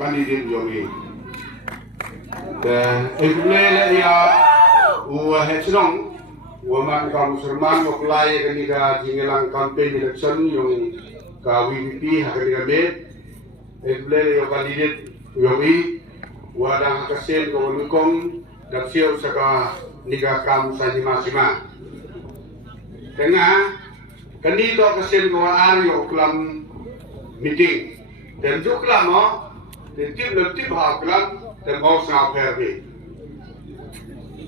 kandidat yogi. Dan ibulah ya hecrong, waman kamu serman apply ketika jingelang campaign election yung KWP hakaniga bet, ibulah ya kandidat yogi, wadang hakasen kawanukom daksiyo saka niga kamu sajima-sima. Tengah kanito kasen kawa aryo klam meeting. Dan juga mo, dan tip haklam, dan mau sang pergi.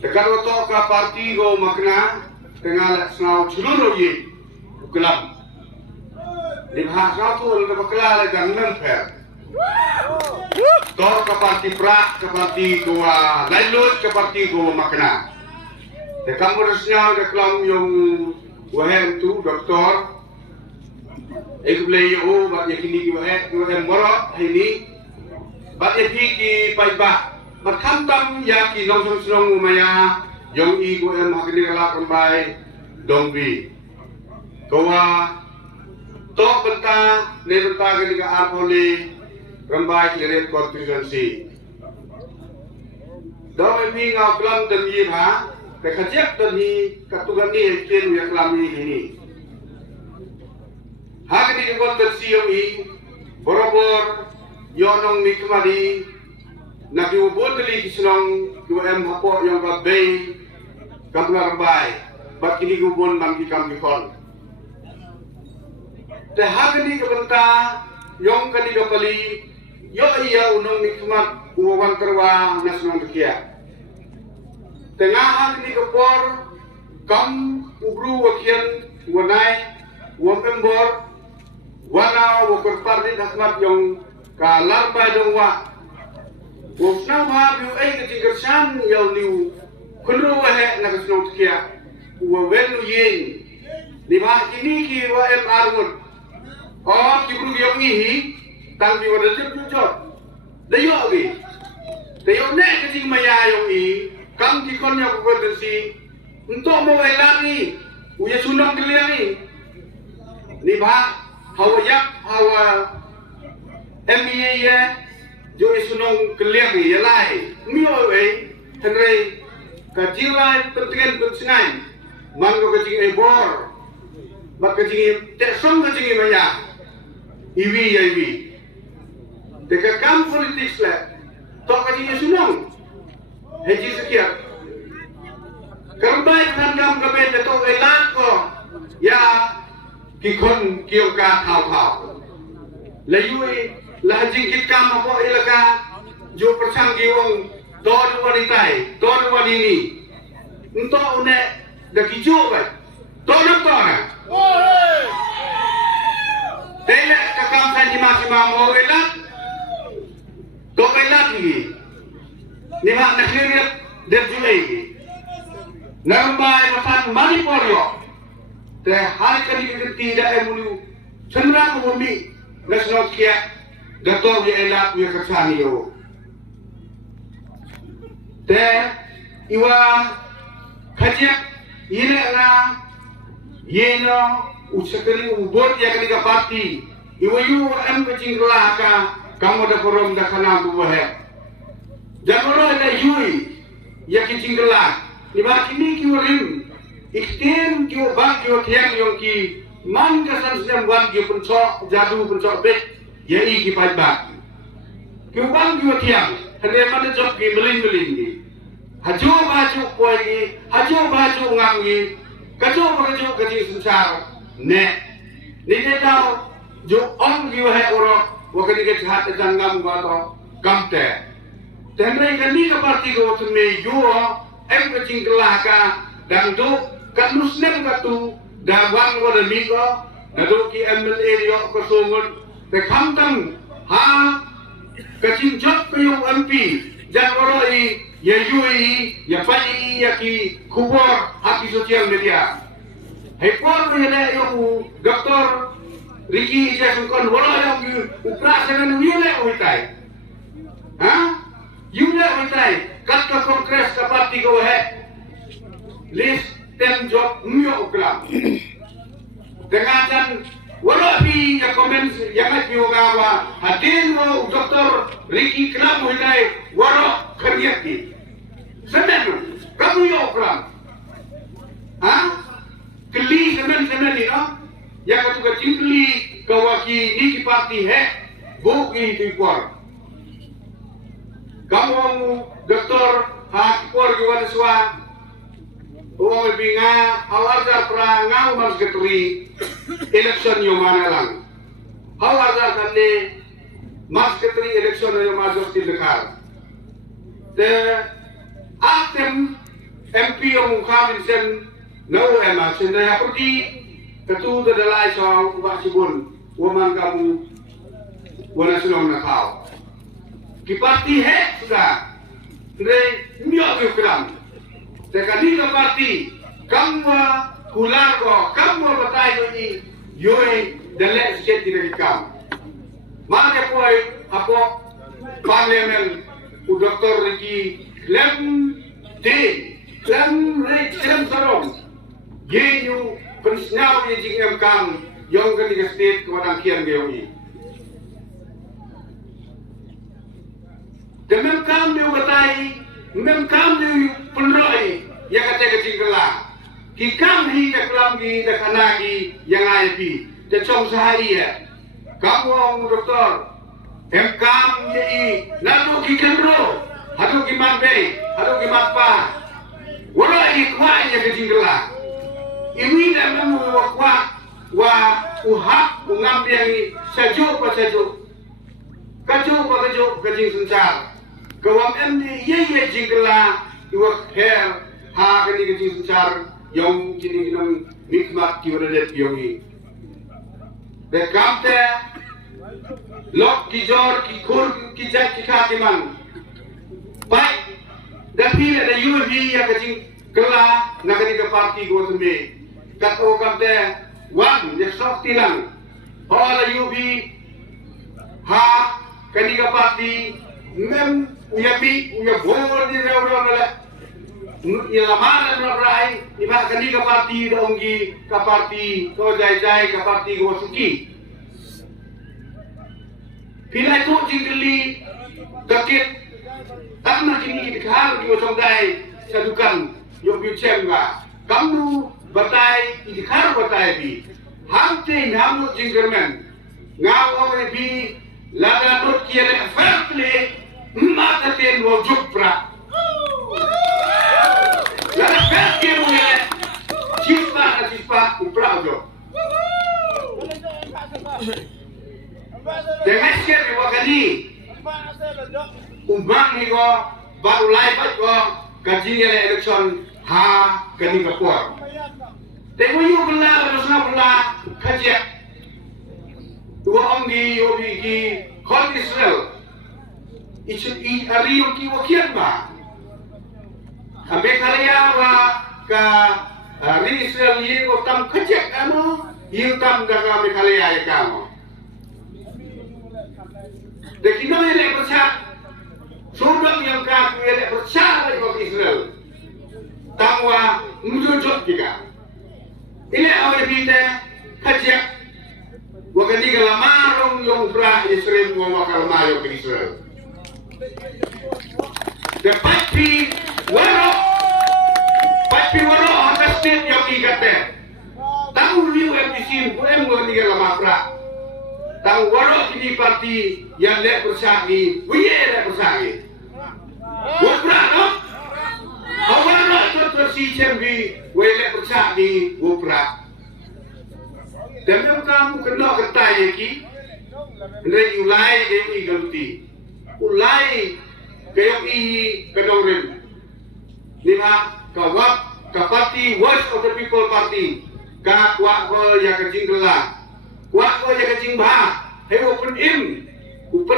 Tegar waktu ke parti go makna, tengah sang seluruh ye, kelam. Di bahasa tu orang berkelal dan memper. Tor ke parti prak, ke parti goa lailut, ke parti go makna. Tekan berusnya ke kelam yang wahem tu doktor. Ek boleh yo, bat yakini kita morot ini, bat yakini paiba, bat kantam yaki nong song umaya, yang ibu hakini kalak rambai dongbi, kawa tok benta, ne benta ketika arpoli rambai kirim konstitusi. Dawai ni ngau kelam dan iha, kekacip dan hi katugan ni kirim yang kelam ini. Hakni ke konstitusi borobor yonong mikmadi nabi ubodli kisnong QM hapo yang babay kamlar bay bat kini gubon mangki kamikon te hakni ke benta yong kani ke pali yo iya unong mikmat uwan terwa nasnong kia tengah hakni ke por kam ubru wakian wanai wambembor wana wakor parti khidmat yang kalar pai dong wa usna wa biu ai ke tinggersan yang liu kunru wa he na kesno tkia wa welu yin di ma kini ki wa em arun oh ki bru yang ihi tang bi wa de jot de yo bi de yo ne ke ting maya yang i kam ki kon ya ko de si untuk mo elani uya sunong keliani ni ba hawa yak hawa MBA ya jo isunong keliang ya lai mio ei tenrei kajilai pentingan pensinai manggo kajing ebor bak kajing teksong kajing maya iwi ya iwi deka kam politik lah to kajing isunong heji sekian kerbai kan kam kabe to elat ko ya kikon kioka thao layui lah jingkit kam apa ilaka jo persang giwong don wanitai don wanini untuk une dak hijau kan don na tele kakam sanji masih mau elat to elat ni ni mak nak lihat der julai nambai masan mani poryo te hari kali tidak emulu senra bumi nasional kia gator ya elak ya kesani yo te iwa kajak ile na yeno usakali ubot ya kali parti iwa yu em kecinglah ka kamu da korom da kana buhe jamoro da yui ya kecinglah iba kini kiurim ikhtiar kyo bang kyo tiang yung ki man kasan sedang wan kyo pencok jadu pencok bet ya i ki pai bak kyo bang kyo tiang hande mana jok ki meling ki hajo baju koi ki hajo baju ngang ki kajo baju kaji sensar ne ni ne tau jo on kyo hai oro wakani ke chat jangam ba to kamte tenre kani ka parti ko tume yo em ka jinglah ka dan tu kat muslim katu dawan wala migo nado ki MLA yo ko sungun te khamtam ha kacing jot ko yung MP janwaro i ya yui ya pai ya ki kubor haki sosial media he por ne yo doktor Riki Jason kon wala yung uprasan ng yule uitay ha yule uitay kat ka kongres ka parti ko he list tem job mio uklam dengan Wala pi ya komen yang at gawa hatin mo Dr. Ricky Knabo hinay wala karyat di. Semen kamu yo kram. Ha? Keli semen ni no. Ya katuga cingkeli kawaki ni parti he buki tipor. Kamu Dr. Hakipor gawa swa. Uang binga hawajar pra ngau mas ketri election yung mana lang. Hawajar kande mas ketri election yung mas dekar. The actem MP yung kami sen no emas sen daya pergi ketu dadalai soal ubah sibun waman kamu wana sunong nakau. Kiparti he sudah. Andre miyak yukram. Sekali ke parti, kamu kulargo, kamu batai ini, yoi dalek sikit tidak ikam. Mana poi apa parlemen u Dr. Ricky klem sarong, yenyu pensnau ye jingem kam, yang ketiga state kewadang kian geongi. Demam kam dia batai. Mem kam ni penroi yang kata kecingkela. Kikam hi kelam gi dekanagi yang aipi. Decong sehari ya. Kamu orang doktor. Kam ye lalu kikandro. Hadu kimambe, hadu kimapa. Wala ikwa yang kecingkela. Ini dah memu wakwa wa uhak ungambiangi sajo pa sajo. Kajo pa kajo kecing sencar. Kawam emni ye jingla iwak her ha kani kecing sencar yang kini kinong nikmat kiwaradet yongi. De kamte lok kijor kikur kijak kikatiman. Baik dan pila da yuhi ya kecing kela nakani ke parti go tembe. Kato kamte wan ya sok tilang. Hala yuhi ha kani ke parti mem uyapi uyabor di reuro nala ilamana nabrai iba kani ka parti daonggi ka parti ko jai ka parti go suki pila itu jingkeli kakit takna kini dikhar di osongdai sadukan yo bicenga kamu batai dikhar batai bi hamte namu jinggermen ngau bi laga not kiele fertle mata ten wo jupra la perché muore chispa upraudo dengan siapa wakani umbang ni ko baru lai bat ko kajinya election ha kani kapor tengok yu bela kajia dua omgi yobi ki kon Israel ichut I ariyo ki wakian ba ambe karya wa ka Israel ye ko tam kajak amo yu tam daga me karya ya kamo de kino ele percaya sudang yang ka ele percaya ko Israel tamwa mujujut juga ile awe bite kajak wakani galamarong yung pra Israel mo makalmayo ke Israel. The papi waro hakastit yung ikate. Tang liu MPC buem wakani galamapra. Tang waro kini parti yang le persagi, wiye le persagi. Wapra no? Awaro to si chembi, wele persagi wapra. Dan kamu kena ketai ki, ndai ulai demi ganti, ulai kayak kedoren. Lima kawat kapati voice of the people party, kah kuat ko ya kecing gela, kuat ko ya kecing bah, he open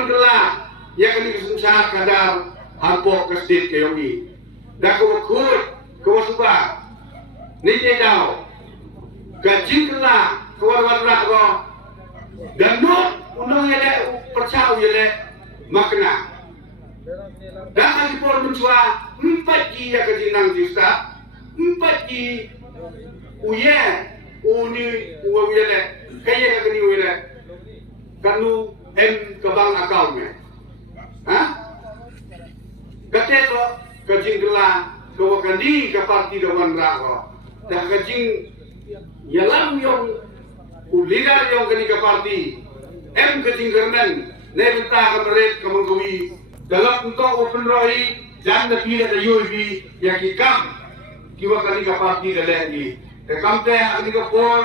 gela, ya kini kesensar kadar hampok kestit kayak ini. Dah kau kut, kau suka, ni jauh, kecing gela. Kawan-kawan ko dan undang ele percaya ele makna dan dipor mencua 4 ya kejinang justa 4 uye uni uwile kaya kani wile kanu kabang account me ha kateto kajingla ko kandi ka parti dawan rako ta kajing yalam yung ulida yung kani ka parti kajing garmen nebenta kamret kamanggawi dalam untuk open rohi jangan pilih ada UAB yang kikam kiwa kani ka parti dalagi te kamte kani ka por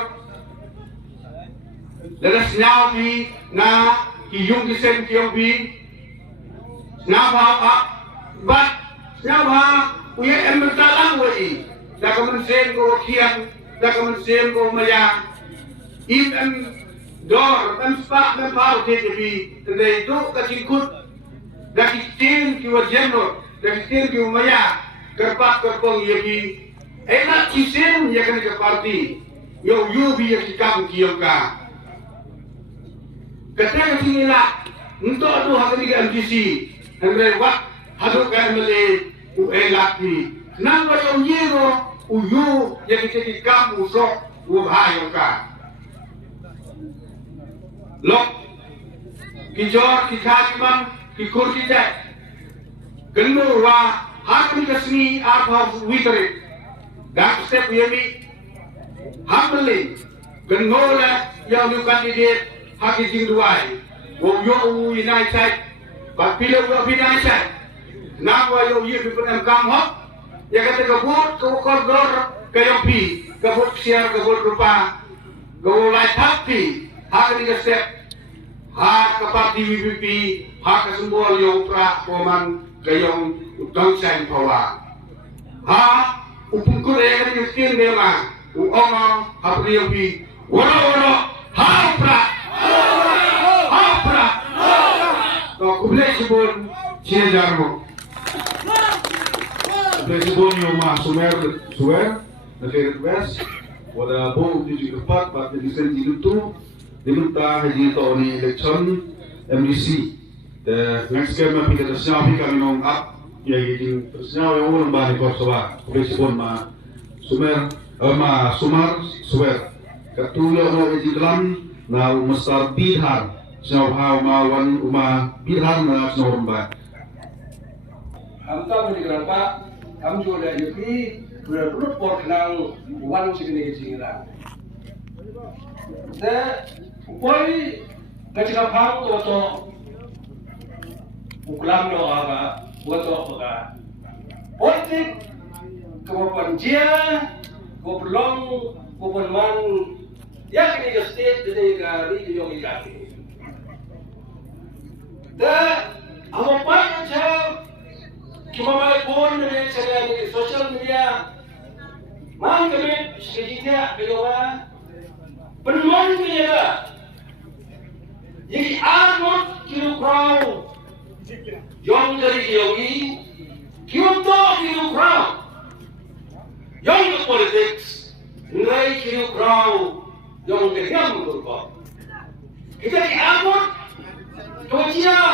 lelas now bi na ki yung disen ki yung bi na ba but na ba uya ementalang wai da kamen sen ko kian da kamen sen ko maya in dor dan spak dan pau te bi tendai do ka cikut da kitin ki wajeno da kitin ki maya kerpak kerpong ye bi enak kisen ya kan ke parti yo bi ya kikam ki yo ka kata sini lah untuk tu hari MGC Andre wat haduk kan mele laki nang yo nyero uyu yang kita kikam usok ubayo ka lok kijor kikhakiman kikur kita kenu wa hakni kasni apa witare dak step yemi hamle genola yang new candidate haki jingduai wo yo united but pilo yo united na wa yo yifu penem kam hok ya kata kabut ko koridor kayo pi kabut siar kabut rupa go light happy haki ni step ha kapati VVP ha kasumbol yo pra koman kayong utang sa pawa ha upungkur ya kan miskin memang uoma hapriyopi woro hapra to kuble sibon ciajarmo kuble sibon yo ma sumer na request wala bo di jupat pat di sen dilutu diluta haji to ni election MDC the next game api kita siapa kami nong up ya gini siapa yang ulun bani korsoba kuble sibon ma sumer ma sumar suwer katulo no ejidlam na umasar bihar siapa mawan uma bihar na sinorba hamta mudi kerapa ham jola yuki berurut por kenang wan sigini jingira de boy ngajika phang to uklam no aga boto aga politik kewapanjia goblong gobernman yang ini state dari negara di yang ini. Dan apa aja cuma malah pun dengan cara di sosial media, mana kami sekitar beliau penuh media. Jadi armut kilo crown, yang dari yogi, kilo crown, yang politics, nilai kilo crown. Yang ketiam berubah. Kita diamut, tujuh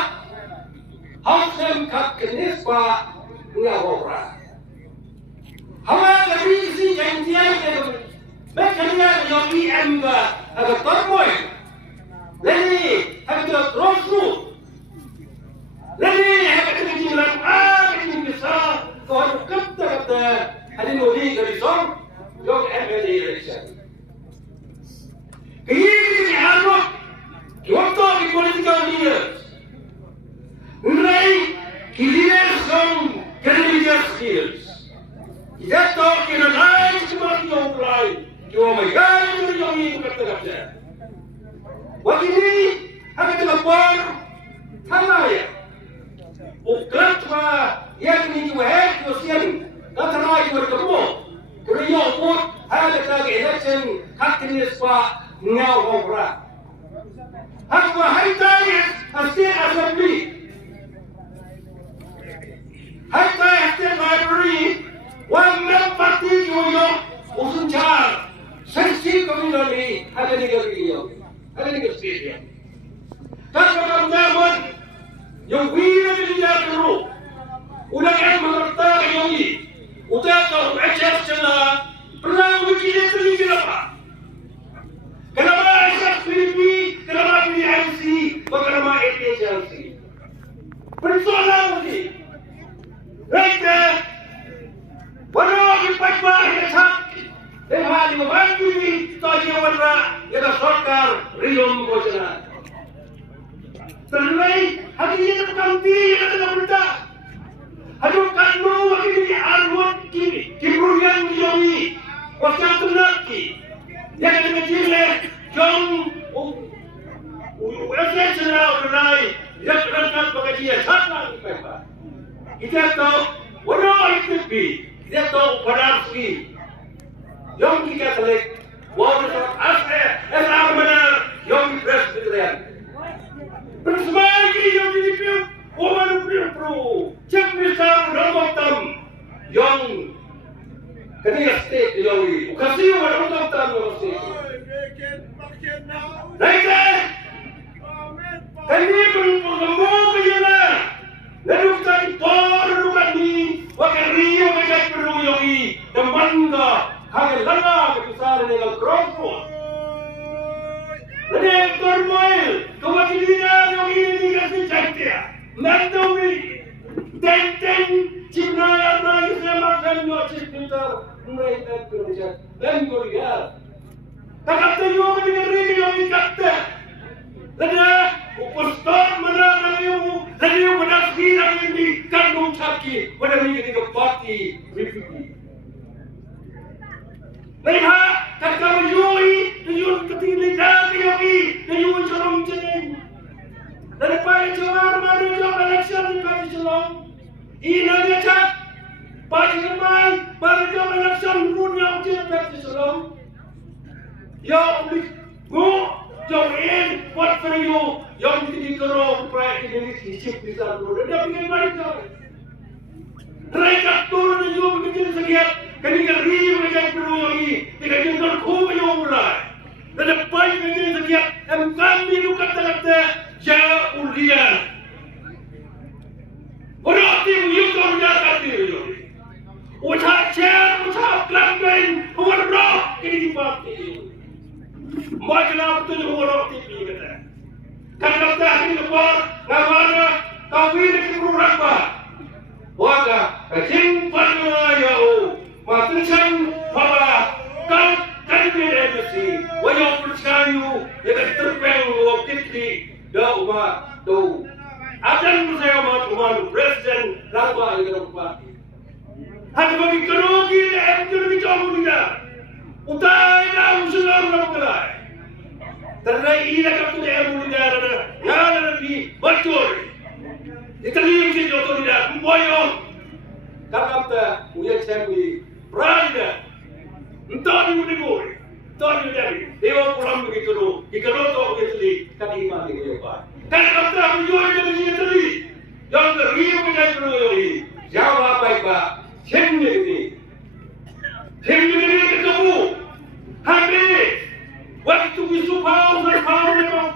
hakim kat kenis pak ngawora. Hawa kami si janjian itu, mereka yang IM ba agak termoy. Lagi agak terus. Lagi agak kejilan ini bisa kau kata ada nuri dari sor, yang MLA election. Ini dianggap contoh di political leaders. Mulai leaders from religious skills. Tidak tahu kena lain seperti yang lain. Cuma mereka yang ini kata-kata. Waktu ini akan terlapor tanah ya. Bukan cuma yang ini cuma kesian. Tak terlalu bertemu. Kerja pun ada lagi election hak jenis pak. Ngau ngobra. Aku haitai state assembly. Haitai state library. One party yo usun char. Sensi community ada di negeri yo. Ada di negeri yo. Kalau kamu yang wira di negara udah yang mengerti yang ini. Udah kalau HS cina perang begini terjadi apa? persoalan ini. Mereka walau dipaksa yang sakit, dengan membantu ini tanya warna yang sorkar riom bocana. Terlebih hari ini terkanti yang ada berita. Aduh kanu wakili arwah kiburian diyomi, wasang tunaki yang ada menjile jom uasnya senang berai yang terangkat bagi dia sangat baik. Kita tahu walau itu bi, kita tahu padasi yang kita telik walau asal benar yang presiden. Bersama yang dipilih orang pro cek misal ramotam yang kini state yang ini kasih orang ramotam yang state. Mereka kini bergabung kejalan. Lalu tadi baru kami wakariyo mereka perlu yang ini dan bangga hanya lama kebesaran dengan keroncong. Lalu termoil kewakilian yang ini kasih cantik. Mandomi tenteng cina yang sama dengan cinta mereka kerja dan Korea. Takkan terjumpa dengan ini yang kata. Lada upastar mana lagi berdasar yang ini kandung sakit pada ini kita parti Republik. Lihat kata Yoi tujuan ketinggian Yoi tujuan corong jeneng. Daripada jawab baru jawab election kami selong. Ina dia cak. Pada zaman baru jawab election pun yang dia kami selong. Ya unik go jawabin buat serius yang dikerok proyek ini hisap di sana. Dia pengen baik jawab. Mereka turun dan juga begitu sekian. Ketika riu mereka perlu lagi. Tidak jengkol kau yang mulai. Dan depan begitu sekian. Kami luka kata. Ya ulian. Orang tim yukon jalan dia. Ucap cer, ucap kelambing, orang ini dipakai. Macam apa tu orang tim ini kata. Kalau kita ini keluar, namanya kau ini keluar apa? Wajah kacing panayau, matusan pada kau kandir emisi, wajah percayu, yang terpeng waktu ini. Dah umat tu, akan saya mahu presiden lama yang parti. Hanya bagi kerugi yang kerja jauh dia, utai dah usulan berkelai. Terlebih ia kata dia berbicara, yang lebih betul. Diterima si jodoh dia, memboyong. Kata uya cembi, berada. Entah di mana boleh. Tadi dari dewa pulang begitu tu, jika roto begitu kami mandi dewa. Kan kata aku jual dengan dia tadi, yang teriak menjadi perlu jawab baik pak, sendiri ketemu, habis waktu wisupau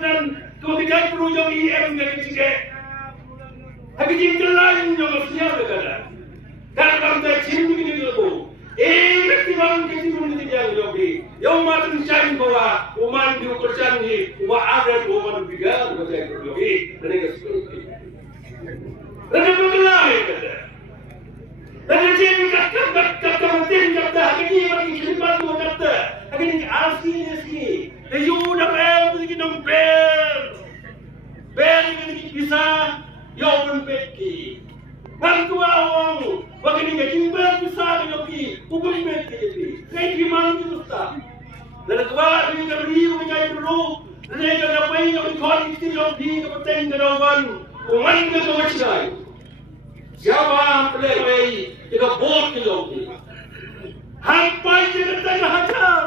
dan kemudian perlu yang IM dari sini, habis jengkel lain yang siapa kata, kan kata sendiri ketemu. Ketimbang ketimbang yang jogi, yang macam macam bawa umat diukurkan ni, umat ada umat berbicara macam jogi, mereka seperti. Mereka berkelai kata. Dan jadi kata mungkin kata ini bagi khidmat tu kata, ini asli sini. Dia dah begini nombel ini bisa, yang berpeki. Bantu awang, bagi dia kimbar besar jogi, ubah mesti. Saya gimana itu tak? Dan kebal ini teriu menjadi perlu. Mereka dapat yang kondisi jogi kepenting kedawan, umat kita macam. Siapa pelai kita bot jogi. Hampai kita tanya hajar,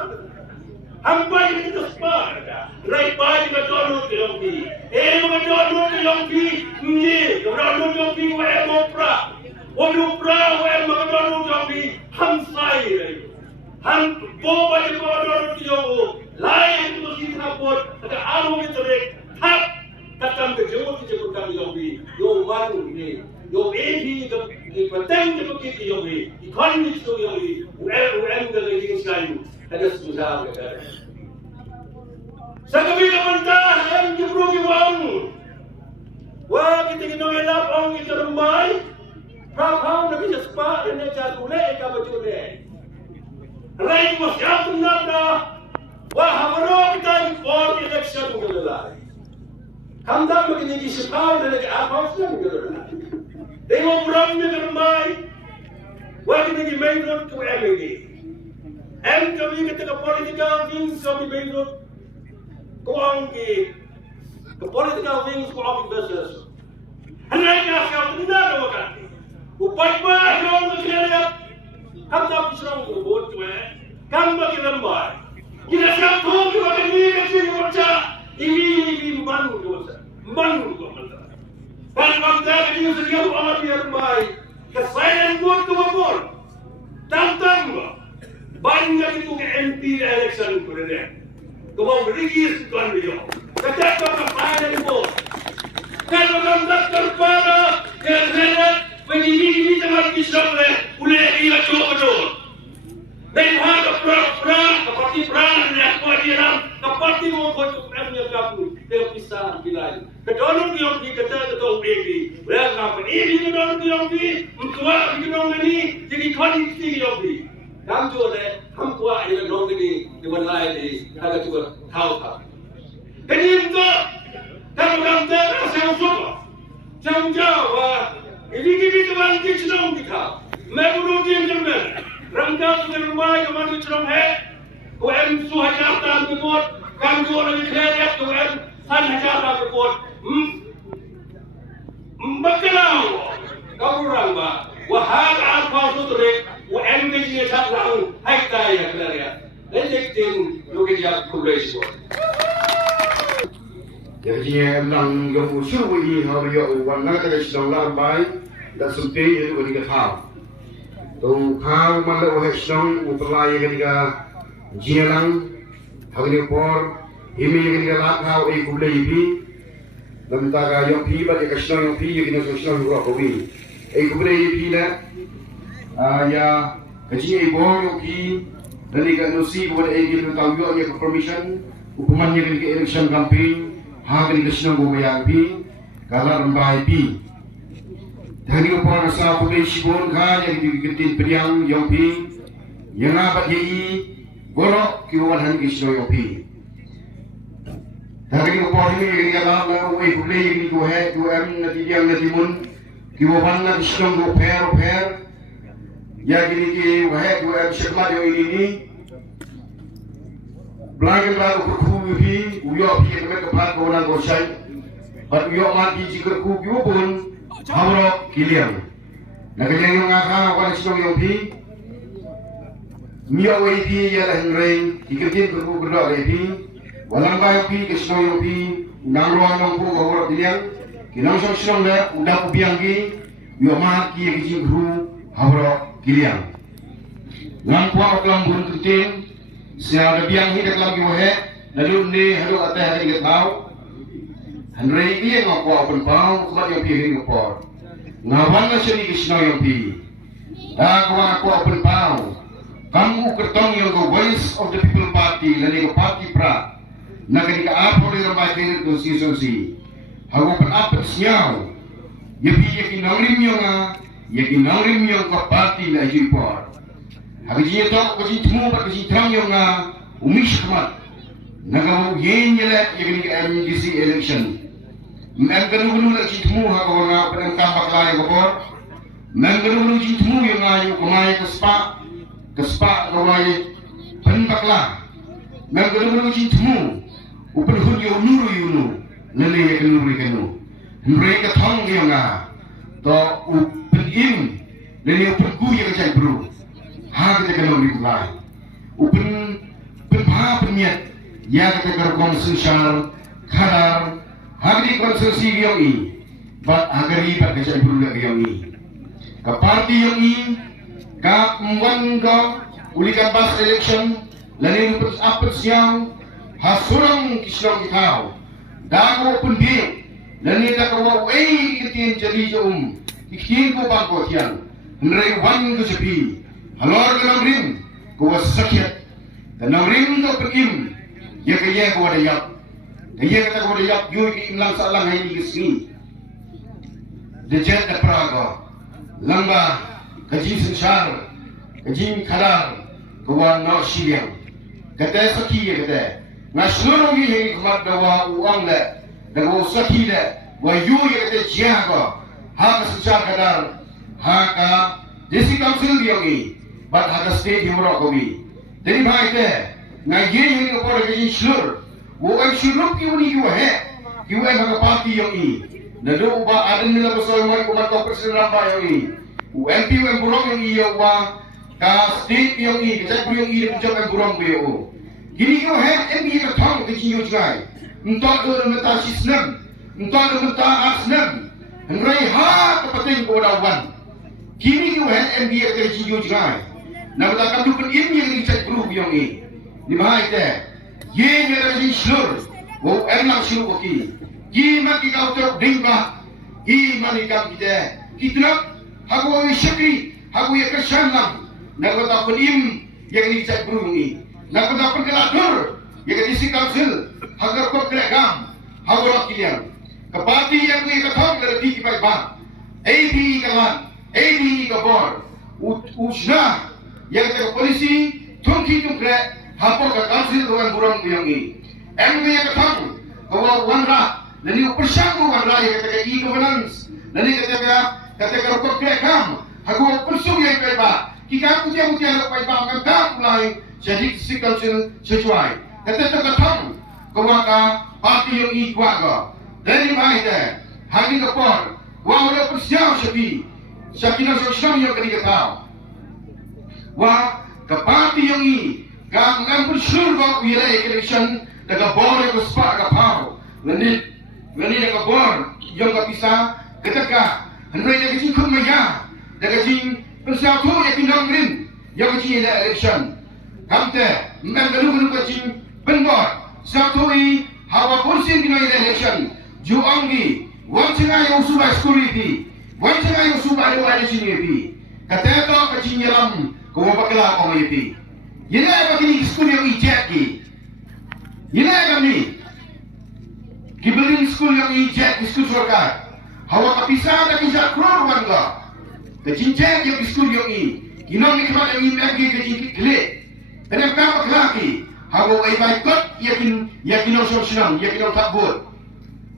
hampai kita sebar. Raipai kita dorong jogi. Mereka dorong jogi ni, dorong jogi wajah Onupra yang mengadonu jogi hamsai, ham boba je mengadonu jogo, lain tu kita buat ada alu itu tap takkan kejauh kita bukan jogi, yo manu ni, yo ini di petang je begitu jogi, ikan itu jogi, UM dari Indonesia ada susah kan. Sekali mentah yang jebru di wang, Wah kita kena elap orang kita rembai. Prapau nak kita sepak dan nak jatuh leh kamu jule. Rai bos jatuh nada. Wah hamano kita import election gelai. Kamda begini di sepau dan nak apa pun gelai. Dewa beram ni rembai. Wah kita di main road to MLA. Kami kita ke political wings kami main road. Kau ke political wings kau ambil business. Hendak siapa tidak ada makan. Upai bah orang berkeliaran. Kamu tak bisa ngubur tu kamu bagi lembar. Kita siap tu kita ini kecil macam ini bangun tu macam. Kalau kamu tak ini sekian orang biar baik. Kesalahan buat tu apa? Tantang. Banyak itu ke MP election kuda. Kau berigis tuan dia. Kata kau apa itu? Kalau kamu tak terpada, kerana begini jangan disoklah. Uleh ia coba. Dan hal perang, seperti perang yang kau diam, seperti mau kau punya kamu, dia pisah bilai. Kedonong diam di kata kedong baby. Belah apa ini kedonong diam di, tua kedong ini jadi kondisi diam di. Kamu tu ada, kamu tua ini kedong ini di mana ini, kalau tu tahu tak. Jadi itu, kalau kamu tak saya suka, jangan jawab. Ini tuan kita sedang kita. Mereka diam jangan. Rangka tu rumah yang mana cerong kau suhajar tak berbuat, kamu orang yang kau sanhajar tak berbuat. Bagaimana? Kau orang bah, wahai apa sutrik, wahai begini cakap, hai kaya kerja. Lepas lu kerja kubris buat. Jadi lang yang usul ini hari yang warna kita sedang lambai dan sampai itu kita tahu. Tu kau mana orang sedang utlai kita jialang hari por ini kita lakau kubris ini. Lembaga yang pi bagi kesalahan yang pi yang kita sedang buat kopi. Kubris ini lah ya kajian bor yang pi dan kita nusi kepada kita tahu yang permission hukumannya kita election campaign. Hagri Krishna Gomayampi, Kalar Mbaimpi. Dari upon sa publish pun ka yang dikitin priang yompi, yang apa ye goro kiwan Krishna yompi. Dari upon ini yang kalar we publish ini ko hai ko am natijang natimun kiwan Krishna go pair ya gini ki wahai ko am shakma yo ini Belakang berkubu ini, uyok kita berkepat kau nak gosai, but uyok mati jika kubu pun, hamro kiliang. Nak kerja yang ngakak, orang sedang yopi, miak waiti ialah hengreng, dikerjain kubu berdoa waiti, walang bayopi kesedang yopi, nang ruang nangku kau kiliang, kinang sedang dah, udah kubiangki, uyok mati kerja kubu, hamro kiliang. Nang kuat kelam burung kerjain. Siapa biang hidup lagi wahai, lalu ni halu atas hari kita tahu. Henry ini yang aku open pau, kemat yang pilih ngepor. Ngawan nasi Krishna yang pilih. Aku open pau. Kamu kertong yang go voice of the people party, lalu go party pra. Nak ketika apa di rumah ini konstitusi. Aku penapet siau. Yakin nangrim yang ko party la jipor. Hari ini tak kasi temu berkasi terang yang umis kemat. Nagamu yen jela yang ini MDC election. Mengganu nak kasi temu hak orang penentang baklai kapor. Mengganu kasi temu yang ayu kumai kespa kumai penbakla. Mengganu kasi temu upen hunyo nuru lele yang nuru kenu. Mereka thong yang to upen im lele upen gu yang cai bro. Hak kita kena mulai. Upin penniat, ya kita kerjaan sosial, kadar, hak di konsensi yang ini, bat agari bat kecil berulak yang ini. Keparti yang ini, kap mengandung ulikan bas election, lalu upin apa siang, hasurang kisah kita, dagu upin dia, lalu kita kerja kita jadi ikhtiar ko bangkotian, merewan ko sepi. Halor kenang rim, kuwa sakit. Kenang rim to pekim, ya kaya kuwa dayak. Kaya kata kuwa dayak, yun imlang sa lang hay ni kisni. dejet da praga lamba kajin sensar kajin kadar kawan no siang kata saki ya kata na seluruh ini kemat dawa uang le dawa saki le wa yu ya kata jiaga ha sensar kadar ha ka desi council diongi bat ha state himro kobi jadi bhai te na ye ini ko kajin seluruh wo am seluruh ki uni yu he yu am ka party yongi na do ba adan nila pasal mai ko ma presiden ramba yongi UMP yang burung yang iya wa ka state yang iya kita burung iya puncak yang burung beo gini kau head MP ka thang ke jinyo jai entok do meta sisnam entok do meta asnam ngrai ha ka pating ko dawan gini kau head MP ka jinyo jai na meta ka du kun im yang kita burung yang i di bahai te ye ne ra jin slur wo enam slur ko ki gi ma ki ka utok dingba gi mani kam kita kitna hago syakri hago ya kesanam nagota penim yang dicak berungi nagota penelatur yang disi council hagar ko kregam hago kilian kepati yang ni kathong dari di pai ba AB kalan AB kabor usna yang ke polisi tungki tungkre hapo ka council dengan burung biangi MB yang kathong kawa wanra nani upersangu wanra yang ke e-governance nani kata rokok krekam aku persung yang peba kita punya peba ngam mulai jadi council sesuai kata katang kawaka parti yang ikwaga dari mana hari kapor wa ora persiaw sabi sakina sosial yang kata wa ke parti yang i ngam persur ba wilayah election daga bor yang sepak kapau nani daga bor yang bisa ketika Henry dah kecil kumaya, dah kecil persatu yang tinggal green, yang kecil ada election. Kamte, mengalu kecil benbor, satu ini hawa kursi tinggal election. Juangi, wajibnya yang subah security, wajibnya yang subah ada sini ini. Kata itu kecil dalam kau bakal apa ini? Ini apa kini school yang ijek ki? Ini apa ni? Kibelin school yang ijek school surga. Hawa kapisah ada kisah kror warga. Kecincat yang diskul yang ini. Kinong ni kemat yang ini lagi kecincat gelik. Tenang kapak lagi. Hawa ay kot yakin osor senang, yakin osor takbur.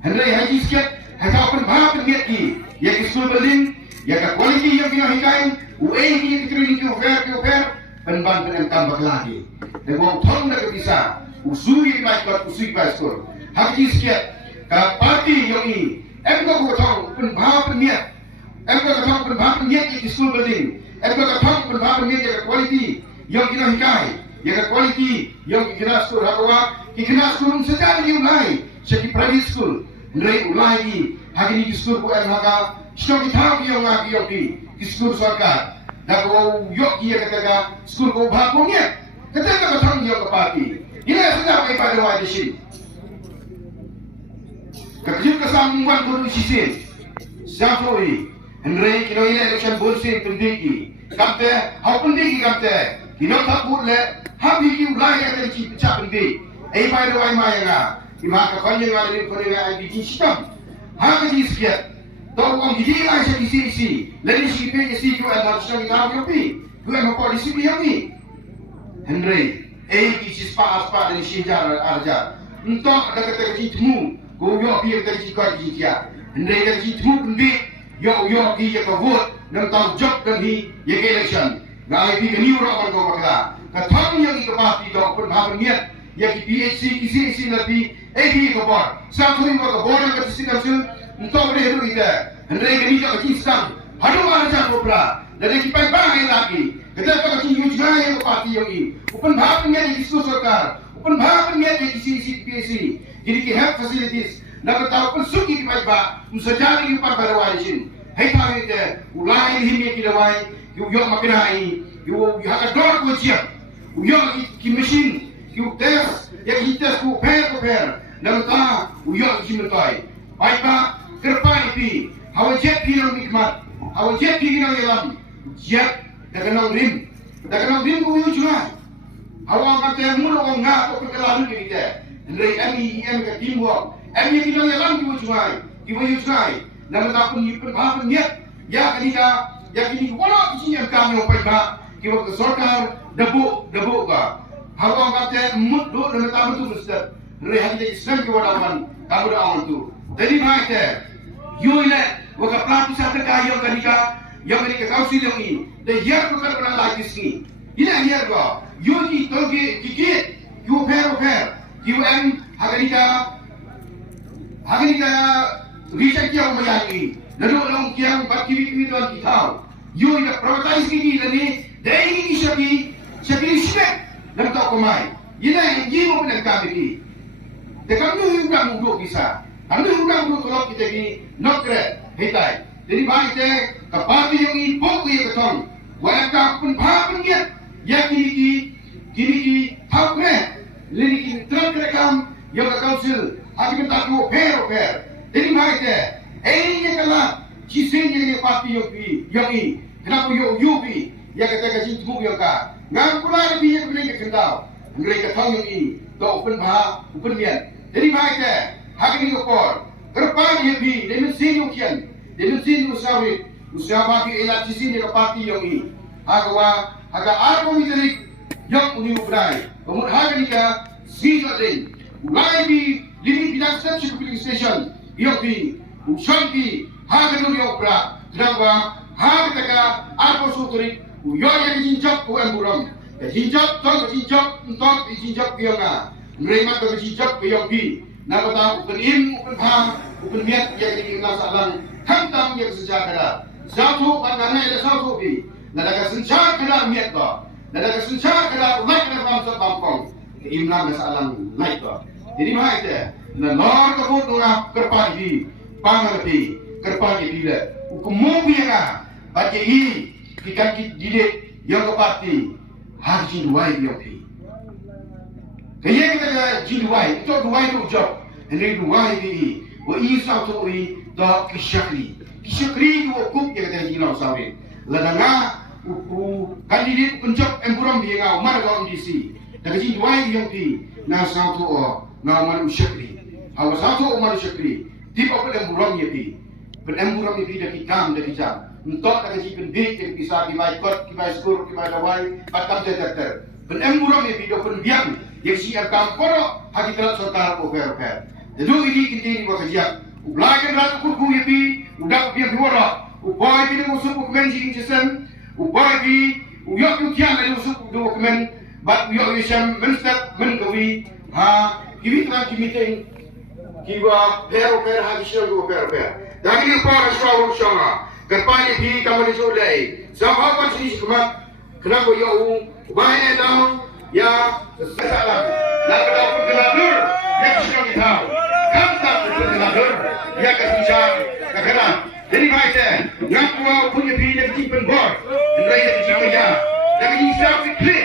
Henry haji sikit, hata pun bahap niat ki. Yang diskul berlin, yang kualiti yang kena hikain, uai yang diterima ki ofer, penban tenang kapak lagi. Dan wong thong nak kepisah. Usui kot, usui skor. Haji sikit, ka parti yang ini. Emko kotong penbahap niat, emko kotong penbahap niat di school building, emko kotong penbahap niat yang kualiti, yang kita hikai, yang kualiti, yang kita school hawa, kita school sejak ni ulai, sejak private school, mulai ulai hari ni school ko emaka, sejak kita yang lagi yang di school sarkar, dah ko yok dia kata school ko bahap niat, kata kotong yang kepati, ini sudah pada wajib sini. Kekjut kesambungan guru sisin, Zafoi, Henry kino ini election bolsin pendiki, kamte, hau pendiki kamte, kino takut le, habi ki ulai yang ada cipta pendik, pai doai maya ima kakonye nga ni kone nga di sistem, haka di sekiat, tau kong gidi lah sa isi, lagi si pe si ko ada sa ni kau yopi, ko ang polisi yang ni, Henry, ki sispa dari sinjar arja, untuk ada kata ciptamu. Kau yo biar dari cikar jikia, hendai dari cikmu pendi, yo ki yo vote, nam tahu job dan hi ye election, ngai pi kini orang kau bakal, katang yang ikut parti dok pun bahkan niat, ya ki PHC kisi nanti, ki kau satu ini kau boleh ke sisi nasional, untuk boleh itu ida, hendai kini jo kisam, hadu aja kau pula, dan ki pai bang lagi, kita kau kini juga yang parti yang ini, upun bahkan niat di diskusi sarkar, upun bahkan niat di sisi PHC. Jadi ki health facilities nak tahu pun suki ki ba musajari ki par barwalishin hai tahu ite ulai himi ki dawai yo makinai yo haka dor ko chia yo ki machine yo test ya ki test ko per nak tahu yo ki mentai bai ba kerpai pi hawa jet pi no nikmat hawa jet pi no yalam jet daga no rim ko yo chua hawa ka te mulo nga ko kelalu ki ite Henry MEM ke teamwork, MEM kita yang lam kita cungai, nama tak pun pun niat ya kini wala kini yang kami apa kiwa ke sorkar debu ka hawa kata mut do nama tak betul mesti rehat Islam kiwa dawan kamu dawan tu jadi macam yule waka pelatu satu kaya yang mereka kausi yang ini dan yang bukan orang lagi sini ini yang ko yuji toge gigit yu fair UM haganika research yang meyakinkan lalu orang yang berkiwi tuan kita yu ina prioritize ini lani daily isyabi respect dan tak komai ini yang jiwa benar kami dekat ni orang muda bisa kami orang muda kalau kita ni nokre hitai jadi baik kapati yang ini pokok yang ketong walau pun paham dia ya kini tahu kena lini terang rekam yang council hati kita tu fair jadi macam ini kalau cisennya ni parti yang ini kenapa UP yang kata kacing tu yang ka ngam pula lebih yang mereka kendal mereka tahu yang ini tu open niat jadi macam hari ini kor kerpan UP dimensi usaha parti elat cisennya parti yang ini agak aku mitrik yang uni ubrai kemudian hari ini Sijaden, mulai di lini bidang stasiun filling station, yopi, usanti, harga dunia opera, kenapa harga taka apa sutri, uyoya jinjak kuan buram, jinjak tong jinjak pianga, mereka tong jinjak piyopi, nama tahu kenim, paham, miat yang dikenal salang, hantam yang sejahtera, satu pandangan ada satu pi, nada sejahtera miat ko, nada sejahtera umat kena bangsa bangkong. Imam masalang naik tu. Jadi macam na lor kabut nuna kerpagi, pangapi kerpagi bila. Ukumu biara, baca ini ikan didik yang kepati harus jiduai dia pi. Kaya kita jiduai, itu duai tu job. Ini duai ini. Wa isa tu ini dah kisyakri tu hukum yang kita jilau sawit. Ladanga uku kandidat penjok emburam dia ngau mana kau MDC. Jadi dua yang ti na satu na malu syakri. Hawa satu malu syakri. Di apa emburam ye ti. Emburam ye ti dah kita jam. Untuk dah jadi pendik yang bisa dibaikot, dibaiskur, dibadawai, patah jatuh. Emburam ye ti dah penbiang yang siap kamporo hakikat serta ofer. Jadi ini kita ni bekerja. Belajar ratu kurku ye ti udah biar dua. Upaya ini musuh dokumen jing jesen. Upaya ini uyok ukian dari musuh dokumen. But we always have menstep mengawi kiwi tengah meeting kiwa per hadisnya go per. Dan ini para sahabat sama. Kerpanya di kamar disolai. Sama apa sih cuma kenapa yo bahaya dah ya salah. Lalu dapat geladur yang sudah kita tahu. Kamu tak geladur ya kesusah kerana. Jadi macam ngapu punya pilih simpan bor. Mereka simpan ya. Jadi siapa klik.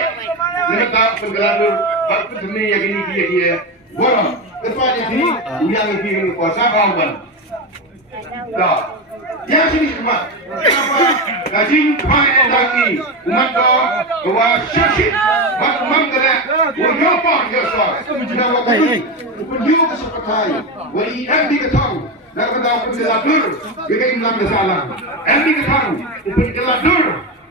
Mereka penggeladur waktu demi yang ini dia borong kepada ini yang lebih kuasa kawan dah yang sini cuma gaji pakai lagi umat doa syakir waktu mangkala wajibah jasa tidak waktu penjual kesepakai wali MD ketahu nak ketahu penggeladur kita imam salah MD ketahu penggeladur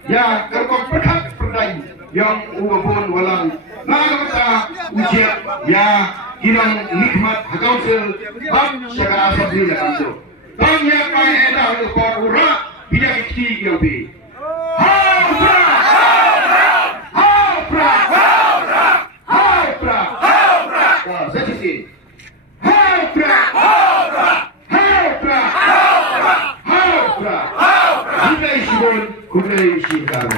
ya kerkop perkat perdai yang ubahun walang nagata ujian ya hirang nikmat hakausil bab syakara sabri lakamso tahun yang kaya edah ulkor ura bidak ikti gilpi haupra sejisi haupra jika isibon kudai isikaro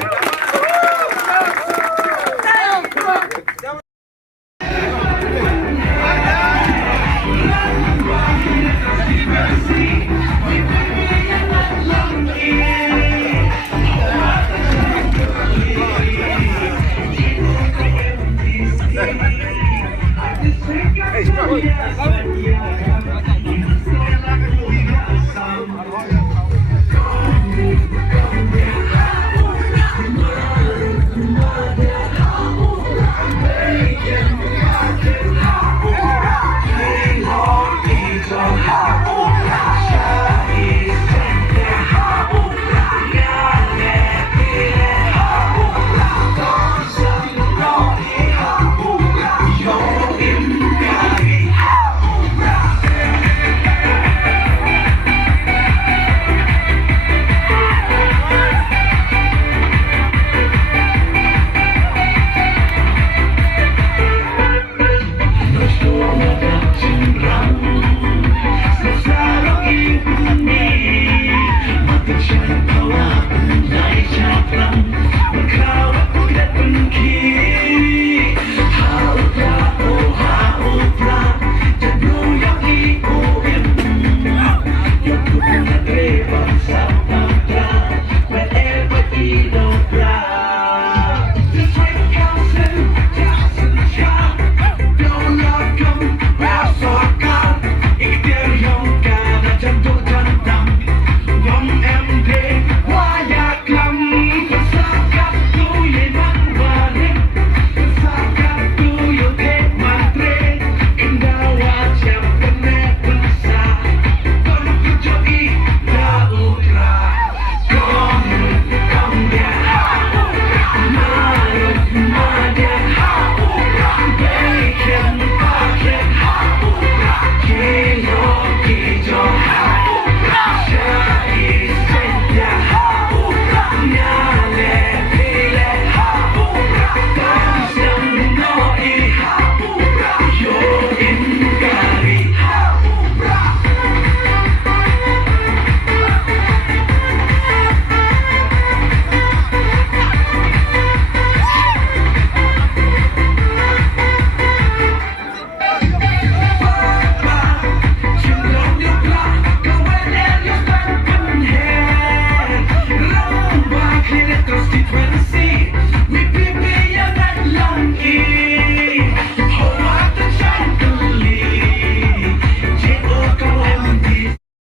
Constituency